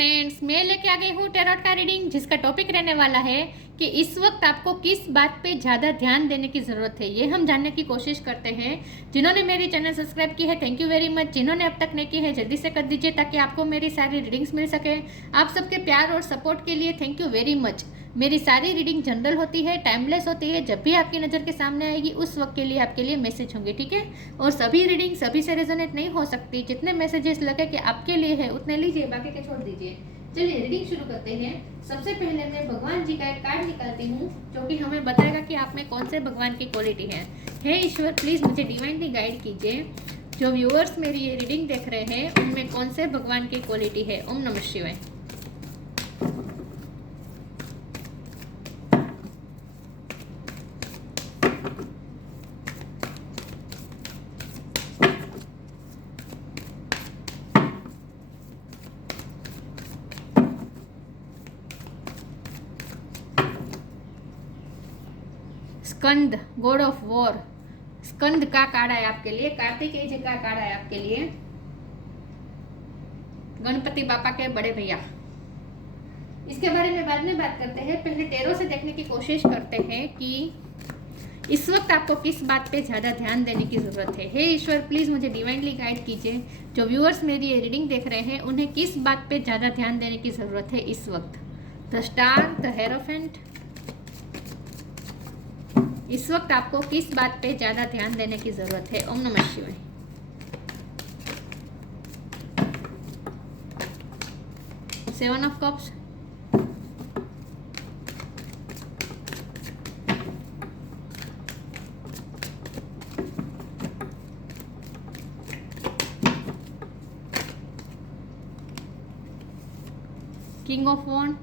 Friends, मैं लेके आ गई हूँ टैरोट का रीडिंग, जिसका टॉपिक रहने वाला है कि इस वक्त आपको किस बात पे ज़्यादा ध्यान देने की ज़रूरत है। ये हम जानने की कोशिश करते हैं। जिन्होंने मेरी चैनल सब्सक्राइब की है, थैंक यू वेरी मच। जिन्होंने अब तक नहीं की है, जल्दी से कर दीजिए ताकि आपको मेरी सारी रीडिंग्स मिल सके। आप सबके प्यार और सपोर्ट के लिए थैंक यू वेरी मच। मेरी सारी रीडिंग जनरल होती है, टाइमलेस होती है। जब भी आपकी नज़र के सामने आएगी उस वक्त के लिए आपके लिए मैसेज होंगे, ठीक है। और सभी रीडिंग सभी से रेजोनेट नहीं हो सकती। जितने मैसेजेस लगे कि आपके लिए है उतने लीजिए, बाकी के छोड़ दीजिए। चलिए रीडिंग शुरू करते हैं। सबसे पहले मैं भगवान जी का एक कार्ड निकालती हूँ जो कि हमें बताएगा कि आप में कौन से भगवान की क्वालिटी है। हे ईश्वर, प्लीज़ मुझे डिवाइनली गाइड कीजिए। जो व्यूअर्स मेरी ये रीडिंग देख रहे हैं उनमें कौन से भगवान की क्वालिटी है। ओम नमः शिवाय। स्कंद, गॉड ऑफ वॉर। स्कंद का कार्ड है आपके लिए। कार्तिकेय जी का कार्ड है आपके लिए। गणपति बापा के बड़े भैया। इसके बारे में बाद में बात करते हैं। पहले टैरो से देखने की कोशिश करते हैं कि इस वक्त आपको किस बात पे ज़्यादा ध्यान देने की ज़रूरत है। हे ईश्वर, प्लीज़ मुझे डिवाइनली गाइड कीजिए। जो व्यूअर्स मेरी ये रीडिंग देख रहे हैं उन्हें किस बात पे ज़्यादा ध्यान देने की ज़रूरत है इस वक्त। The star, the hierophant. इस वक्त आपको किस बात पे ज़्यादा ध्यान देने की ज़रूरत है। ओम नमः शिवाय। Seven of cups, king of wand.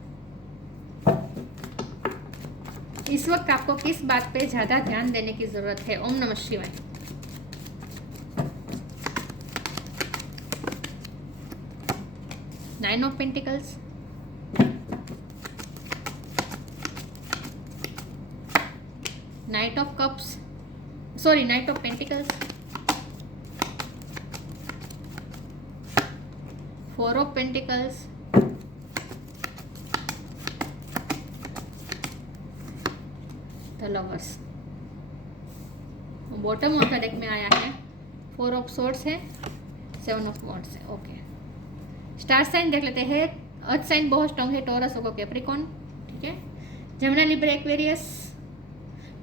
इस वक्त आपको किस बात पे ज़्यादा ध्यान देने की ज़रूरत है। ओम नमः शिवाय। Nine of pentacles, night of cups, sorry night of pentacles, four of pentacles, the lovers. Bottom of the deck में आया है फोर ऑफ सोर्ड्स है, सेवन ऑफ वॉन्ड्स है। ओके, स्टार साइन देख लेते हैं। अर्थ साइन बहुत स्ट्रॉन्ग है, टॉरस होगा कैप्रिकॉन, ठीक है। Gemini, Libra, Aquarius.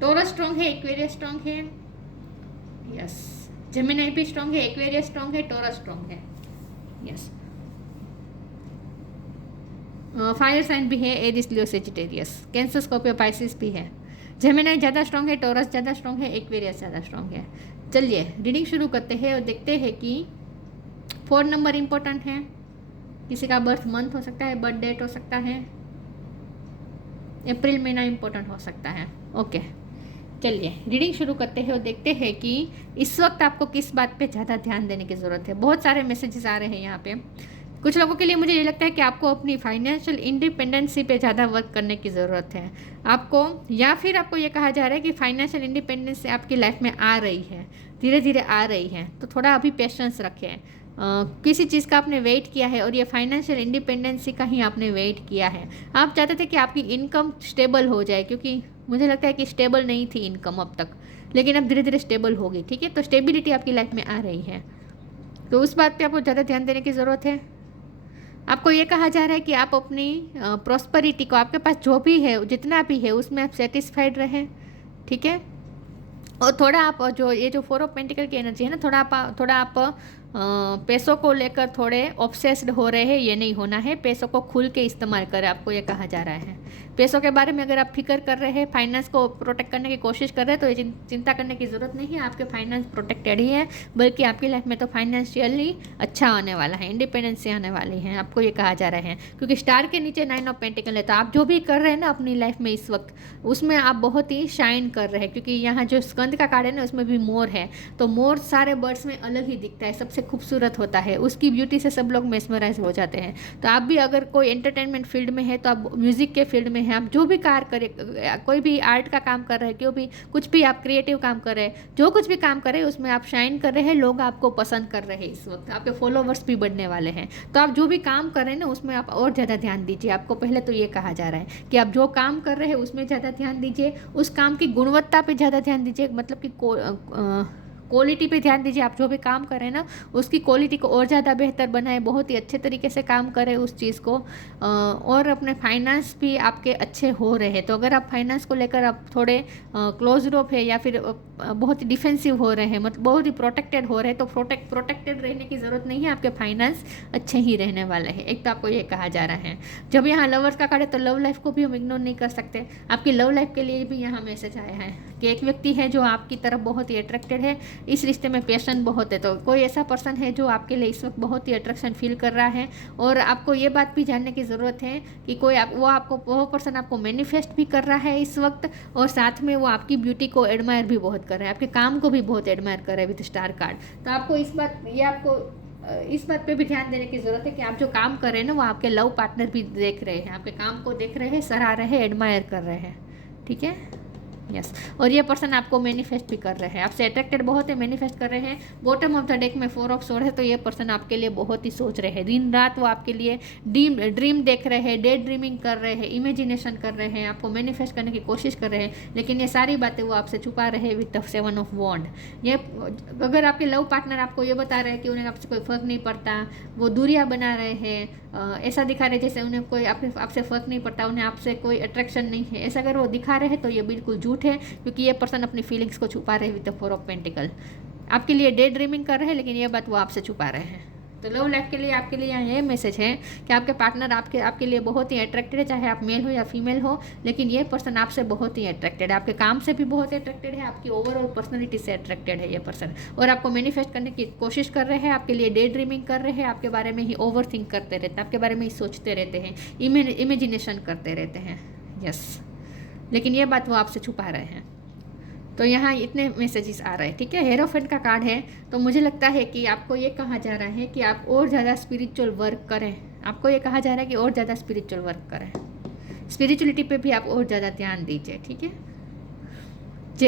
Taurus strong है, एक्वेरियस स्ट्रॉन्ग है, यस। जेमिनी भी स्ट्रॉन्ग है, एक्वेरियस स्ट्रॉन्ग है, टॉरस स्ट्रॉन्ग है, यस। फायर साइन भी है, एरिस, लियो, सेजिटेरियस। कैंसर, स्कॉर्पियो, पाइसिस भी है। जेमिनी ज़्यादा स्ट्रॉन्ग है, टॉरस ज़्यादा स्ट्रॉन्ग है, एक्वेरियस ज़्यादा स्ट्रॉन्ग है। चलिए रीडिंग शुरू करते हैं और देखते हैं कि 4 नंबर इम्पोर्टेंट है। किसी का बर्थ मंथ हो सकता है, बर्थ डेट हो सकता है, अप्रैल महीना इम्पोर्टेंट हो सकता है। ओके, चलिए रीडिंग शुरू करते हैं और देखते हैं कि इस वक्त आपको किस बात पे ज़्यादा ध्यान देने की ज़रूरत है। बहुत सारे मैसेजेस आ रहे हैं यहाँ पे। कुछ लोगों के लिए मुझे ये लगता है कि आपको अपनी फाइनेंशियल इंडिपेंडेंसी पे ज़्यादा वर्क करने की ज़रूरत है आपको, या फिर आपको ये कहा जा रहा है कि फाइनेंशियल इंडिपेंडेंस आपकी लाइफ में आ रही है, धीरे धीरे आ रही है। तो थोड़ा अभी पेशेंस रखें। किसी चीज़ का आपने वेट किया है और ये फाइनेंशियल इंडिपेंडेंसी का ही आपने वेट किया है। आप चाहते थे कि आपकी इनकम स्टेबल हो जाए, क्योंकि मुझे लगता है कि स्टेबल नहीं थी इनकम अब तक, लेकिन अब धीरे धीरे स्टेबल होगी, ठीक है। तो स्टेबिलिटी आपकी लाइफ में आ रही है, तो उस बात पे आपको ज़्यादा ध्यान देने की ज़रूरत है। आपको ये कहा जा रहा है कि आप अपनी प्रॉस्पेरिटी को, आपके पास जो भी है जितना भी है उसमें आप सेटिस्फाइड रहें, ठीक है। और थोड़ा आप जो ये जो फोर ऑफ पेंटिकल की एनर्जी है ना, थोड़ा आप पैसों को लेकर थोड़े ऑब्सेस्ड हो रहे हैं। ये नहीं होना है। पैसों को खुल के इस्तेमाल करें, आपको ये कहा जा रहा है। पैसों के बारे में अगर आप फिक्र कर रहे हैं, फाइनेंस को प्रोटेक्ट करने की कोशिश कर रहे हैं, तो ये चिंता करने की ज़रूरत नहीं है। आपके फाइनेंस प्रोटेक्टेड ही है, बल्कि आपकी लाइफ में तो फाइनेंशियली अच्छा आने वाला है, इंडिपेंडेंसी आने वाली है, आपको ये कहा जा रहा है। क्योंकि स्टार के नीचे 9 ऑफ पेंटिकल है, तो आप जो भी कर रहे हैं ना अपनी लाइफ में इस वक्त, उसमें आप बहुत ही शाइन कर रहे हैं। क्योंकि यहाँ जो स्कंद का कार्ड है ना, उसमें भी मोर है, तो मोर सारे बर्ड्स में अलग ही दिखता है, सबसे खूबसूरत होता है, उसकी ब्यूटी से सब लोग मेस्मराइज हो जाते हैं। तो आप भी अगर कोई एंटरटेनमेंट फील्ड में है तो आप म्यूज़िक के फील्ड फील्ड में हैं, आप जो भी कार्य करें, कोई भी आर्ट का काम कर रहे हैं, क्यों भी कुछ भी आप क्रिएटिव काम कर रहे हैं, जो कुछ भी काम कर रहे हैं उसमें आप शाइन कर रहे हैं, लोग आपको पसंद कर रहे हैं, इस वक्त आपके फॉलोवर्स भी बढ़ने वाले हैं। तो आप जो भी काम कर रहे हैं ना उसमें आप और ज़्यादा ध्यान दीजिए। आपको पहले तो ये कहा जा रहा है कि आप जो काम कर रहे हैं उसमें ज़्यादा ध्यान दीजिए, उस काम की गुणवत्ता पे ज़्यादा ध्यान दीजिए, मतलब कि क्वालिटी पे ध्यान दीजिए। आप जो भी काम करें ना उसकी क्वालिटी को और ज़्यादा बेहतर बनाए, बहुत ही अच्छे तरीके से काम करें उस चीज़ को। और अपने फाइनेंस भी आपके अच्छे हो रहे हैं। तो अगर आप फाइनेंस को लेकर आप थोड़े क्लोज रोप है या फिर बहुत ही डिफेंसिव हो रहे हैं, मतलब बहुत ही प्रोटेक्टेड हो रहे हैं, तो प्रोटेक्टेड रहने की ज़रूरत नहीं है, आपके फाइनेंस अच्छे ही रहने वाले हैं। एक तो आपको ये कहा जा रहा है। जब यहाँ लवर्स का कार्ड है तो लव लाइफ को भी हम इग्नोर नहीं कर सकते। आपकी लव लाइफ के लिए भी यहाँ मैसेज आया है कि एक व्यक्ति है जो आपकी तरफ बहुत ही अट्रैक्टेड है, इस रिश्ते में पैशन बहुत है। तो कोई ऐसा पर्सन है जो आपके लिए इस वक्त बहुत ही अट्रैक्शन फील कर रहा है। और आपको ये बात भी जानने की ज़रूरत है कि वो पर्सन आपको मैनिफेस्ट भी कर रहा है इस वक्त, और साथ में वो आपकी ब्यूटी को एडमायर भी बहुत कर रहा है, आपके काम को भी बहुत एडमायर कर रहा है विद स्टार कार्ड। तो आपको इस बात पे भी ध्यान देने की ज़रूरत है कि आप जो काम कर रहे हैं ना वो आपके लव पार्टनर भी देख रहे हैं, आपके काम को देख रहे हैं, सराह रहे हैं, एडमायर कर रहे हैं। ठीक है, यस। और ये पर्सन आपको मैनिफेस्ट भी कर रहे हैं, आपसे अट्रैक्टेड बहुत है, मैनिफेस्ट कर रहे हैं। बॉटम ऑफ द डेक में 4 ऑफ सोर्ड है, तो ये पर्सन आपके लिए बहुत ही सोच रहे हैं, दिन रात वो आपके लिए ड्रीम देख रहे हैं, डे ड्रीमिंग कर रहे हैं, इमेजिनेशन कर रहे हैं, आपको मैनिफेस्ट करने की कोशिश कर रहे हैं। लेकिन ये सारी बातें वो आपसे छुपा रहे हैं विद द 7 ऑफ वॉन्ड। ये अगर आपके लव पार्टनर आपको ये बता रहे हैं कि उन्हें आपसे कोई फ़र्क नहीं पड़ता, वो दूरियां बना रहे हैं, ऐसा दिखा रहे जैसे उन्हें कोई आपसे फ़र्क नहीं पड़ता, उन्हें आपसे कोई अट्रैक्शन नहीं है, ऐसा अगर वो दिखा रहे हैं तो ये बिल्कुल झूठ है, क्योंकि ये पर्सन अपनी फीलिंग्स को छुपा रहे हैं विद द 4 ऑफ पेंटिकल। आपके लिए डे ड्रीमिंग कर रहे हैं, लेकिन ये बात वो आपसे छुपा रहे हैं। तो लव लाइफ के लिए आपके लिए यहाँ ये मैसेज है कि आपके पार्टनर आपके लिए बहुत ही अट्रैक्टेड है, चाहे आप मेल हो या फीमेल हो, लेकिन ये पर्सन आपसे बहुत ही अट्रैक्टेड है, आपके काम से भी बहुत अट्रैक्टेड है, आपकी ओवरऑल पर्सनैलिटी से अट्रैक्टेड है ये पर्सन, और आपको मैनिफेस्ट करने की कोशिश कर रहे हैं, आपके लिए डे ड्रीमिंग कर रहे हैं, आपके बारे में ही ओवर थिंक करते रहते हैं, आपके बारे में ही सोचते रहते हैं, इमेजिनेशन करते रहते हैं। यस, लेकिन ये बात वो आपसे छुपा रहे हैं। तो यहाँ इतने मैसेजेस आ रहे हैं। ठीक है, हेरोफेंट का कार्ड है, तो मुझे लगता है कि आपको ये कहा जा रहा है कि आप और ज़्यादा स्पिरिचुअल वर्क करें। आपको ये कहा जा रहा है कि और ज़्यादा स्पिरिचुअल वर्क करें, स्पिरिचुअलिटी पे भी आप और ज़्यादा ध्यान दीजिए। ठीक है,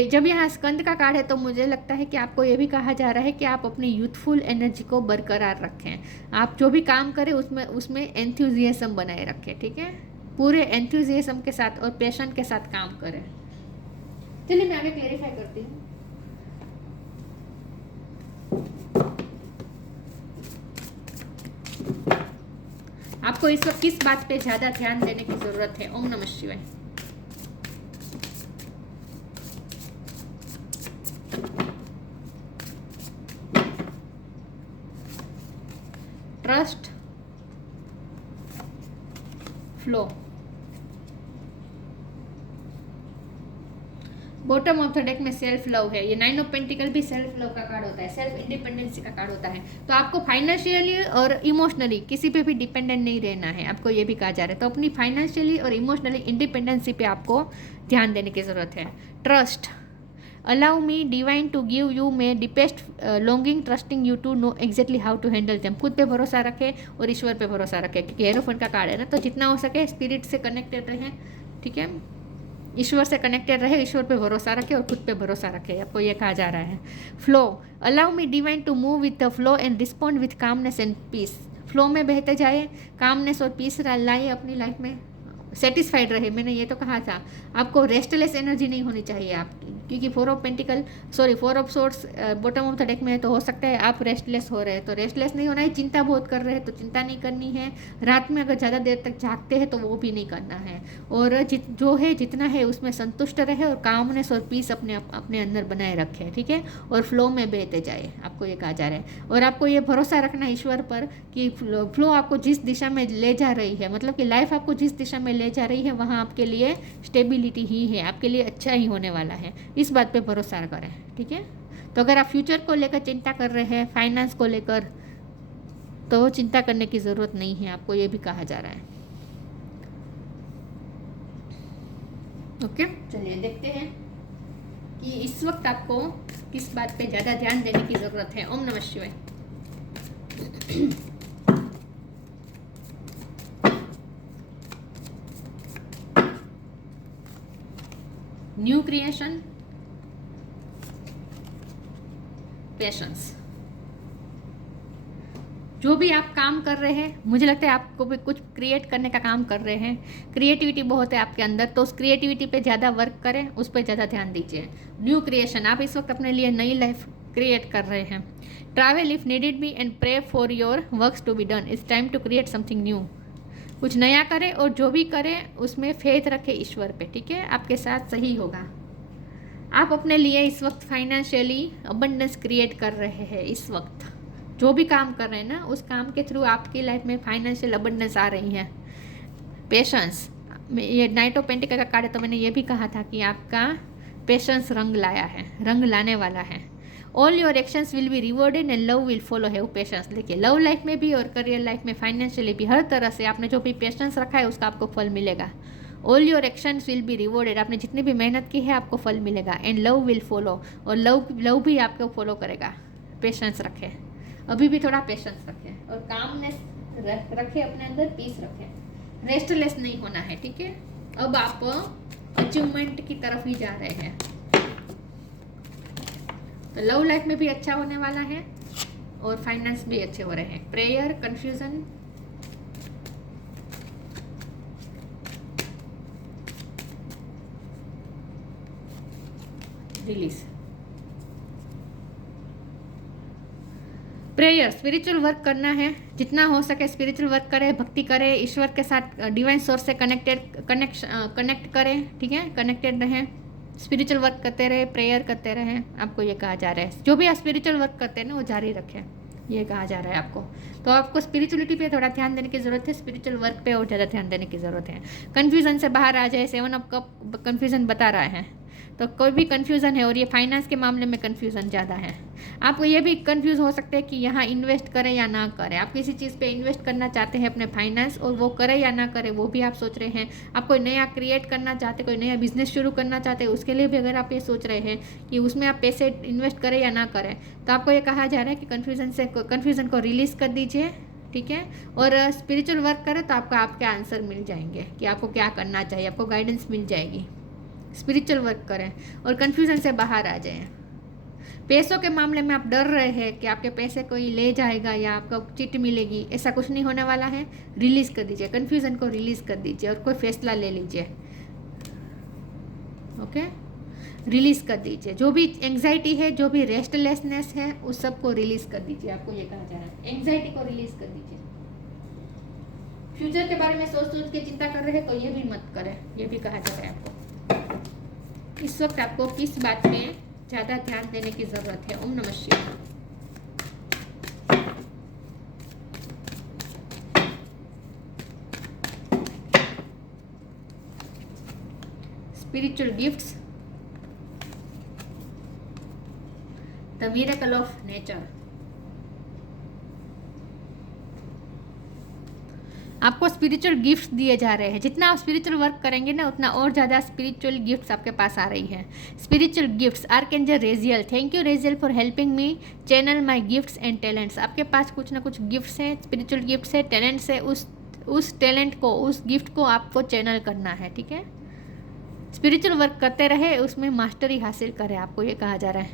जब यहाँ स्कंद का कार्ड है तो मुझे लगता है कि आपको ये भी कहा जा रहा है कि आप अपनी यूथफुल एनर्जी को बरकरार रखें। आप जो भी काम करें उसमें एंथुजियाज्म बनाए रखें। ठीक है, पूरे एंथुजियाज्म के साथ और पैशन के साथ काम करें। चलिए मैं आगे क्लेरिफाई करती हूँ। आपको इस वक्त किस बात पे ज्यादा ध्यान देने की जरूरत है? ओम नमः शिवाय। Trust, flow. Bottom of the deck में सेल्फ लव है। ये 9 ऑफ पेंटिकल भी सेल्फ लव का कार्ड होता है, सेल्फ इंडिपेंडेंसी का कार्ड होता है। तो आपको फाइनेंशियली और इमोशनली किसी पे भी डिपेंडेंट नहीं रहना है, आपको ये भी कहा जा रहा है। तो अपनी फाइनेंशियली और इमोशनली इंडिपेंडेंसी पे आपको ध्यान देने की ज़रूरत है। Trust, allow me divine to give you my deepest longing trusting you to know exactly how to handle them. खुद पे भरोसा रखें और ईश्वर पे भरोसा रखें, क्योंकि हेरोफेंट का कार्ड है ना, तो जितना हो सके स्पिरिट से कनेक्टेड रहें। ठीक है, ईश्वर से कनेक्टेड रहे, ईश्वर पे भरोसा रखे और खुद पे भरोसा रखे, आपको ये कहा जा रहा है। Flow, allow me divine to move with the flow and respond with calmness and peace. Flow में बहते जाए, कामनेस और पीस लाए अपनी लाइफ में, सेटिस्फाइड रहे। मैंने ये तो कहा था, आपको रेस्टलेस एनर्जी नहीं होनी चाहिए आपकी, क्योंकि 4 of swords bottom of the deck में है, तो हो सकता है आप रेस्टलेस हो रहे हैं। तो रेस्टलेस नहीं होना है, चिंता बहुत कर रहे हैं तो चिंता नहीं करनी है। रात में अगर ज़्यादा देर तक जागते हैं तो वो भी नहीं करना है, और जो है जितना है उसमें संतुष्ट रहे और कामनेस और पीस अपने अंदर बनाए रखे। ठीक है, और फ्लो में बहते जाए, आपको ये कहा जा रहा है। और आपको ये भरोसा रखना ईश्वर पर कि फ्लो आपको जिस दिशा में ले जा रही है, मतलब कि लाइफ आपको जिस दिशा में ले जा रही है वहाँ आपके लिए स्टेबिलिटी ही है, आपके लिए अच्छा ही होने वाला है, इस बात पे भरोसा करें। ठीक है, तो अगर आप फ्यूचर को लेकर चिंता कर रहे हैं, फाइनेंस को लेकर, तो चिंता करने की ज़रूरत नहीं है, आपको ये भी कहा जा रहा है। ओके, चलिए देखते हैं कि इस वक्त आपको किस बात पे ज़्यादा ध्यान देने की ज़रूरत है। ओम नमः शिवाय। New creation, patience. जो भी आप काम कर रहे हैं, मुझे लगता है आपको भी कुछ क्रिएट करने का काम कर रहे हैं, क्रिएटिविटी बहुत है आपके अंदर, तो उस क्रिएटिविटी पे ज़्यादा वर्क करें, उस पर ज़्यादा ध्यान दीजिए। न्यू क्रिएशन, आप इस वक्त अपने लिए नई लाइफ क्रिएट कर रहे हैं। Travel if needed be and pray for your works to be done, it's time to create something new. कुछ नया करें और जो भी करें उसमें फेथ रखें ईश्वर पे, ठीक है, आपके साथ सही होगा। आप अपने लिए इस वक्त फाइनेंशियली अबंडेंस क्रिएट कर रहे हैं। इस वक्त जो भी काम कर रहे हैं ना, उस काम के थ्रू आपकी लाइफ में फाइनेंशियल अबंडेंस आ रही है। पेशेंस, ये नाइट ऑफ पेंटिकल का कार्ड है, तो मैंने ये भी कहा था कि आपका पेशेंस रंग लाया है, रंग लाने वाला है। All your actions will be rewarded and love will follow है। पेशेंस, देखिए लव लाइफ में भी और करियर लाइफ में, फाइनेंशियली भी, हर तरह से आपने जो भी पेशेंस रखा है उसका आपको फल मिलेगा। All your actions will be rewarded, आपने जितनी भी मेहनत की है आपको फल मिलेगा। एंड लव विल फॉलो, और लव भी आपको फॉलो करेगा। पेशेंस रखें, अभी भी थोड़ा पेशेंस रखें, और कामनेस रखें अपने अंदर, पीस रखें, रेस्टलेस नहीं होना है, ठीक है। अब आप अचीवमेंट की तरफ ही जा रहे हैं, तो लव लाइफ में भी अच्छा होने वाला है और फाइनेंस भी अच्छे हो रहे हैं। Prayer, confusion, release. Prayer, spiritual work करना है, जितना हो सके स्पिरिचुअल वर्क करें, भक्ति करें, ईश्वर के साथ डिवाइन सोर्स से कनेक्ट करें, ठीक है, कनेक्टेड रहें, स्पिरिचुअल वर्क करते रहे, प्रेयर करते रहें, आपको ये कहा जा रहा है। जो भी आप स्पिरिचुअल वर्क करते हैं ना वो जारी रखें, ये कहा जा रहा है आपको। तो आपको स्पिरिचुअलिटी पे थोड़ा ध्यान देने की ज़रूरत है, स्पिरिचुअल वर्क पे और ज़्यादा ध्यान देने की ज़रूरत है। कन्फ्यूज़न से बाहर आ जाए, 7 ऑफ कप कन्फ्यूज़न बता रहा है, तो कोई भी कन्फ्यूज़न है, और ये फाइनेंस के मामले में कन्फ्यूज़न ज़्यादा है। आपको ये भी कन्फ्यूज़ हो सकते हैं कि यहाँ इन्वेस्ट करें या ना करें। आप किसी चीज़ पे इन्वेस्ट करना चाहते हैं अपने फाइनेंस, और वो करें या ना करें वो भी आप सोच रहे हैं। आप कोई नया क्रिएट करना चाहते, कोई नया बिजनेस शुरू करना चाहते हैं, उसके लिए भी अगर आप ये सोच रहे हैं कि उसमें आप पैसे इन्वेस्ट करें या ना करें, तो आपको ये कहा जा रहा है कि कन्फ्यूज़न को रिलीज़ कर दीजिए, ठीक है। और स्पिरिचुअल वर्क करें तो आपको आपके आंसर मिल जाएंगे कि आपको क्या करना चाहिए, आपको गाइडेंस मिल जाएगी। स्पिरिचुअल वर्क करें और कन्फ्यूज़न से बाहर आ जाएं। पैसों के मामले में आप डर रहे हैं कि आपके पैसे कोई ले जाएगा या आपको चिट मिलेगी, ऐसा कुछ नहीं होने वाला है। रिलीज़ कर दीजिए, कन्फ्यूज़न को रिलीज़ कर दीजिए और कोई फैसला ले लीजिए, ओके, रिलीज़ कर दीजिए। जो भी एंग्जाइटी है, जो भी रेस्टलेसनेस है, उस सब को रिलीज़ कर दीजिए, आपको ये कहा जा रहा है। एंग्जाइटी को रिलीज़ कर दीजिए। फ्यूचर के बारे में सोच सोच के चिंता कर रहे हैं तो ये भी मत करें, ये भी कहा जा रहा है आपको। इस वक्त आपको किस बात में ज़्यादा ध्यान देने की ज़रूरत है? ओम नमः शिवाय। Spiritual gifts, the miracle of nature. आपको स्पिरिचुअल गिफ्ट्स दिए जा रहे हैं। जितना आप स्पिरिचुअल वर्क करेंगे ना, उतना और ज़्यादा स्पिरिचुअल गिफ्ट्स आपके पास आ रही हैं। Spiritual gifts, archangel Raziel, thank you Raziel for helping me channel my gifts and talents. आपके पास कुछ ना कुछ गिफ्ट्स हैं, स्पिरिचुअल गिफ्ट्स है, टैलेंट्स है, उस टैलेंट को, उस गिफ्ट को आपको चैनल करना है, ठीक है। स्पिरिचुअल वर्क करते रहे, उसमें मास्टरी हासिल करें, आपको ये कहा जा रहा है।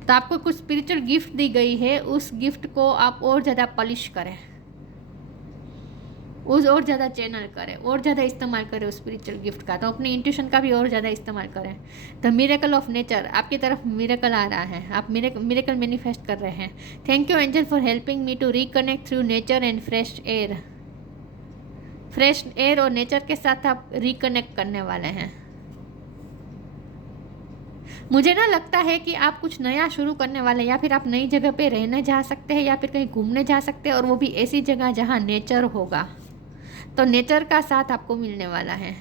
तो आपको कुछ स्पिरिचुअल गिफ्ट दी गई है, उस गिफ्ट को आप और ज़्यादा पॉलिश करें, उस और ज़्यादा चैनल करें, और ज़्यादा इस्तेमाल करें उस स्पिरिचुअल गिफ्ट का। तो अपनी इंट्यूशन का भी और ज़्यादा इस्तेमाल करें। द मिरेकल ऑफ नेचर, आपकी तरफ मिरेकल आ रहा है, आप मिरेकल मैनिफेस्ट कर रहे हैं। Thank you angel for helping me to reconnect through nature and fresh air. Fresh air और नेचर के साथ आप रिकनेक्ट करने वाले हैं। मुझे ना लगता है कि आप कुछ नया शुरू करने वाले, या फिर आप नई जगह पे रहने जा सकते हैं, या फिर कहीं घूमने जा सकते हैं, और वो भी ऐसी जगह जहाँ नेचर होगा। तो नेचर का साथ आपको मिलने वाला है।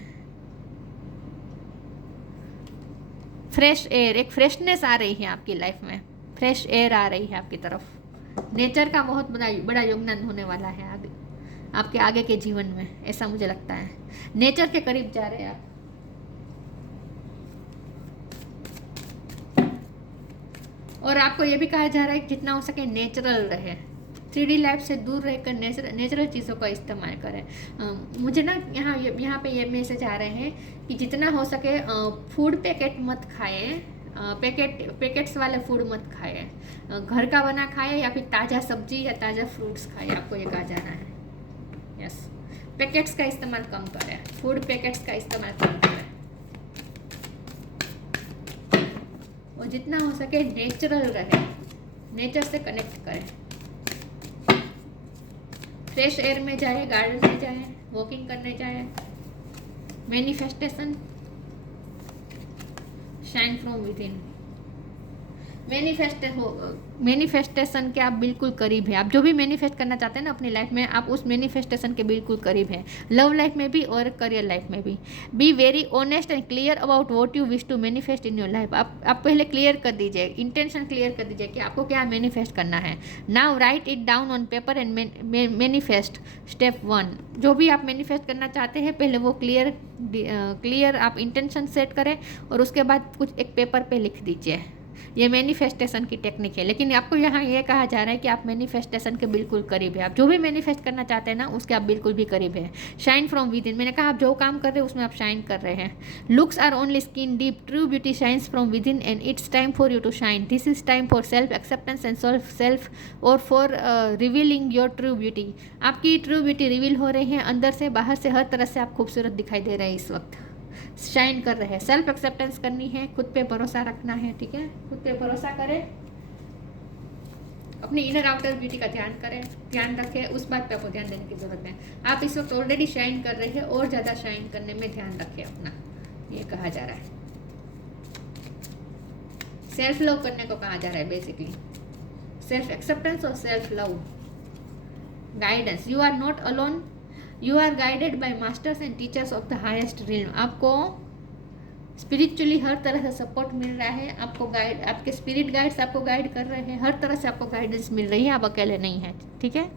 फ्रेश एयर, एक फ्रेशनेस आ रही है आपकी लाइफ में, फ्रेश एयर आ रही है आपकी तरफ। नेचर का बहुत बड़ा योगदान होने वाला है आपके आगे के जीवन में, ऐसा मुझे लगता है। नेचर के करीब जा रहे हैं आप। और आपको ये भी कहा जा रहा है कि जितना हो सके नेचुरल रहे, 3D लाइफ से दूर रहकर नेचुरल चीज़ों का इस्तेमाल करें। मुझे ना यहाँ पे ये मैसेज आ रहे हैं कि जितना हो सके फूड पैकेट मत खाएं, पैकेट्स वाले फूड मत खाएं, घर का बना खाएं या फिर ताज़ा सब्जी या ताज़ा फ्रूट्स खाएं, आपको ये कहा जाना है। यस, पैकेट्स का इस्तेमाल कम करें, फूड पैकेट्स का इस्तेमाल कम करें और जितना हो सके नेचुरल रहे, नेचर से कनेक्ट करें। फ्रेश एयर में जाए, गार्डन में जाए, वॉकिंग करने जाए। Manifestation, shine from with in. Manifestation के आप बिल्कुल करीब है। आप जो भी मैनिफेस्ट करना चाहते हैं ना अपनी लाइफ में, आप उस मैनिफेस्टेशन के बिल्कुल करीब हैं, लव लाइफ में भी और करियर लाइफ में भी। Be very honest and clear about what you wish to manifest in your life. आप पहले क्लियर कर दीजिए, इंटेंशन क्लियर कर दीजिए कि आपको क्या मैनिफेस्ट करना है। Now right it down on paper and manifest. Step 1, जो भी आप मैनिफेस्ट करना चाहते हैं पहले वो क्लियर आप इंटेंशन सेट करें और उसके बाद कुछ एक पेपर पे लिख दीजिए। ये मैनिफेस्टेशन की टेक्निक है, लेकिन आपको यहाँ ये कहा जा रहा है कि आप मैनिफेस्टेशन के बिल्कुल करीब है। आप जो भी मैनिफेस्ट करना चाहते हैं ना उसके आप बिल्कुल भी करीब है। शाइन फ्रॉम विद इन, मैंने कहा आप जो काम कर रहे हैं उसमें आप शाइन कर रहे हैं। Looks are only skin deep, true beauty shines from within and it's time for you to shine. This is time for self acceptance and self worth for revealing your true beauty. आपकी true beauty reveal हो रही है, अंदर से बाहर से हर तरह से आप खूबसूरत दिखाई दे रहे हैं, इस वक्त शाइन कर रहे हैं। सेल्फ एक्सेप्टेंस करनी है, खुद पे भरोसा रखना है, ठीक है। खुद पे भरोसा करें, अपनी इनर आउटर ब्यूटी का ध्यान रखें, उस बात पे आपको ध्यान देने की जरूरत है। आप इस वक्त ऑलरेडी शाइन कर रहे हैं और ज़्यादा शाइन करने में ध्यान रखें अपना, ये कहा जा रहा है। सेल्फ लव करने को कहा जा रहा है बेसिकली, सेल्फ एक्सेप्टेंस और self love. Guidance, you are not alone, you are guided by masters and teachers of the highest realm. आपको स्पिरिचुअली हर तरह से सपोर्ट मिल रहा है, आपको गाइड, आपके स्पिरिट गाइड्स आपको गाइड कर रहे हैं, हर तरह से आपको गाइडेंस मिल रही है, आप अकेले नहीं हैं, ठीक है।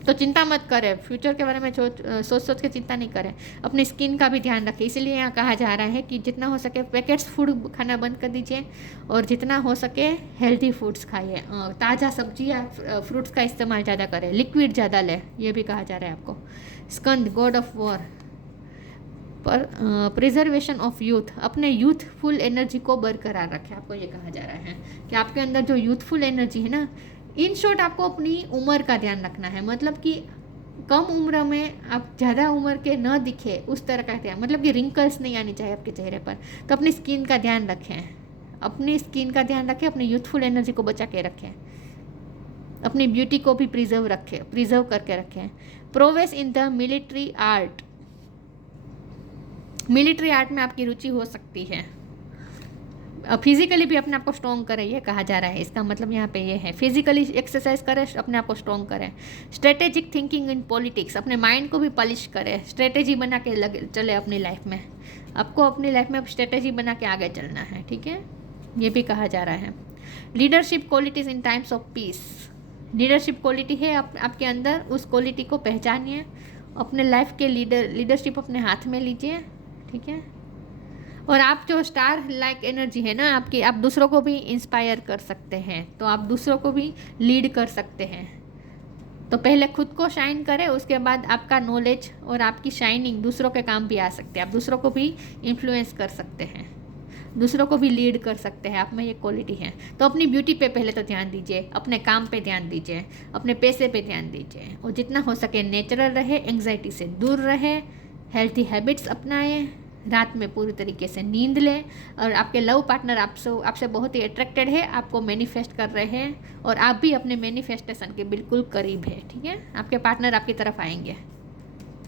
तो चिंता मत करें, फ्यूचर के बारे में सोच के चिंता नहीं करें। अपनी स्किन का भी ध्यान रखें, इसीलिए यहाँ कहा जा रहा है कि जितना हो सके पैकेट्स फूड खाना बंद कर दीजिए और जितना हो सके हेल्दी फूड्स खाइए, ताज़ा सब्जी या फ्रूट्स का इस्तेमाल ज़्यादा करें, लिक्विड ज़्यादा लें, ये भी कहा जा रहा है आपको। स्कंद, गॉड ऑफ वॉर, पर प्रिजर्वेशन ऑफ यूथ, अपने यूथफुल एनर्जी को बरकरार रखें, आपको ये कहा जा रहा है कि आपके अंदर जो यूथफुल एनर्जी है ना, इन शॉर्ट आपको अपनी उम्र का ध्यान रखना है, मतलब कि कम उम्र में आप ज़्यादा उम्र के न दिखे उस तरह का ध्यान, मतलब कि रिंकल्स नहीं आनी चाहिए आपके चेहरे पर। तो अपनी स्किन का ध्यान रखें, अपनी स्किन का ध्यान रखें, अपनी यूथफुल एनर्जी को बचा के रखें, अपनी ब्यूटी को भी प्रिजर्व करके रखें। Progress in the military art, military art में आपकी रुचि हो सकती है। फिजिकली भी अपने आप को स्ट्रॉन्ग करें, ये कहा जा रहा है। इसका मतलब यहाँ पे ये है, फिजिकली एक्सरसाइज करें, अपने आप को स्ट्रॉन्ग करें। स्ट्रेटेजिक थिंकिंग इन पॉलिटिक्स, अपने माइंड को भी पॉलिश करें, स्ट्रेटेजी बना के चले अपनी लाइफ में। आपको अपनी लाइफ में स्ट्रेटेजी बना के आगे चलना है, ठीक है, ये भी कहा जा रहा है। Leadership qualities in times of peace, leadership quality है आपके अंदर, उस क्वालिटी को पहचानिए, अपने लाइफ के लीडरशिप अपने हाथ में लीजिए, ठीक है। और आप जो स्टार लाइक एनर्जी है ना आपकी, आप दूसरों को भी इंस्पायर कर सकते हैं, तो आप दूसरों को भी लीड कर सकते हैं। तो पहले खुद को शाइन करें, उसके बाद आपका नॉलेज और आपकी शाइनिंग दूसरों के काम भी आ सकते हैं। आप दूसरों को भी इन्फ्लुएंस कर सकते हैं, दूसरों को भी लीड कर सकते हैं, आप में ये क्वालिटी है। तो अपनी ब्यूटी पे पहले तो ध्यान दीजिए, अपने काम पे ध्यान दीजिए, अपने पैसे पे ध्यान दीजिए, और जितना हो सके नेचुरल रहे, एंग्जाइटी से दूर रहे, हेल्थी हैबिट्स अपनाएं, रात में पूरी तरीके से नींद लें, और आपके लव पार्टनर आपसे बहुत ही अट्रैक्टेड है, आपको मैनिफेस्ट कर रहे हैं, और आप भी अपने मैनिफेस्टेशन के बिल्कुल करीब है, ठीक है। आपके पार्टनर आपकी तरफ आएंगे,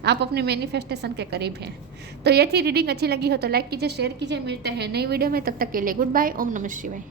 आप अपने मैनिफेस्टेशन के करीब हैं। तो ये थी रीडिंग, अच्छी लगी हो तो लाइक कीजिए, शेयर कीजिए। मिलते हैं नई वीडियो में, तब तक के लिए गुड बाय, ओम नमः शिवाय।